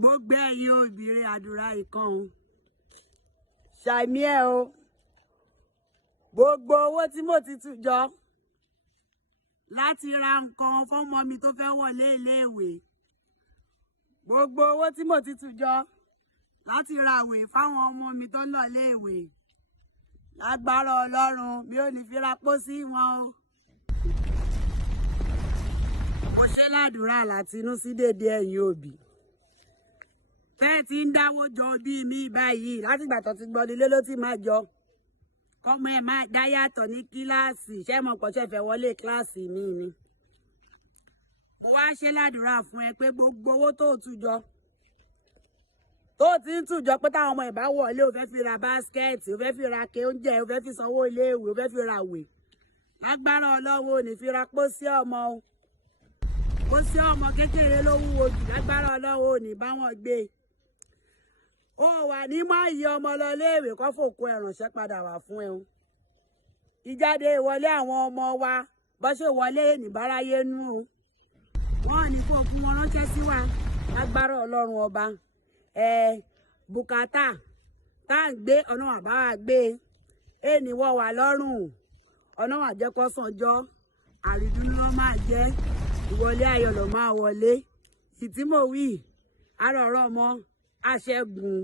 gbogbo ẹ̀yin obìnrin àdúrà ìkan o ṣàmì ẹ o gbogbo owó tí mo ti tù jọ láti ra nǹkan fọ́mọ mi tó fẹ́ wọlé iléèwé, gbogbo owó tí mo ti tù jọ láti ra ìwé fáwọn ọmọ mi tó ń lọ iléèwé, lágbára Ọlọ́run mi ò ní fi ra pósí wọn o. Mo ṣe ládùúrà látinú sí dédé ẹ̀yin òbí tẹ́ ti ń dáwó jọ bí mi báyìí láti ìgbà tó ti gbọ́ nílé ló ti máa jọ kọ́mọ ẹ̀ máa dá yàtọ̀ ní kíláàsì ṣé mo pọ̀ ṣe fẹ́ wọlé kíláàsì mi ni. Mo wá ṣe ládùúrà fún ẹ pé gbogbo owó tó tù jọ tó ti ń tù jọ pé táwọn ọmọ ẹ̀ bá wọlé ò fẹ́ fi ra báskẹ́ẹ̀tì, ò fẹ́ fi ra ké oúnjẹ, ò fẹ́ fi sanwó iléèwé, ò fẹ́ fi ra ìwé, lágbára Ọlọ́run ò ní fi ra pósí ọmọ o. Pósí ọmọ kékeré ló wúwo jù, lágbára Ọlọ́run ò ní bá wọn gbé. Ó wà ní máa yí ọmọ lọ léèwé kó fòkó ẹ̀ránṣẹ́ padà wá fún ẹ o. Ìjáde ìwọlé àwọn ọmọ wa bó ṣe wọlé níbáráyé nú o. Wọ́n ní kó fún wọn ránṣẹ́ sí wa, lágbára Ọlọ́run ọba. Bùkátà tá à ń gbé ọ̀nà àbá wa gbé ẹni wọ́ wà lọ́rùn ọ̀nà wà jẹ́ kó sànjọ́ àrídùnnú ló máa jẹ́, ìwọlé ayọ̀ ló máa wọlé. Ìtí mo wí àrọ̀rọ̀ ọmọ aṣẹ́gun.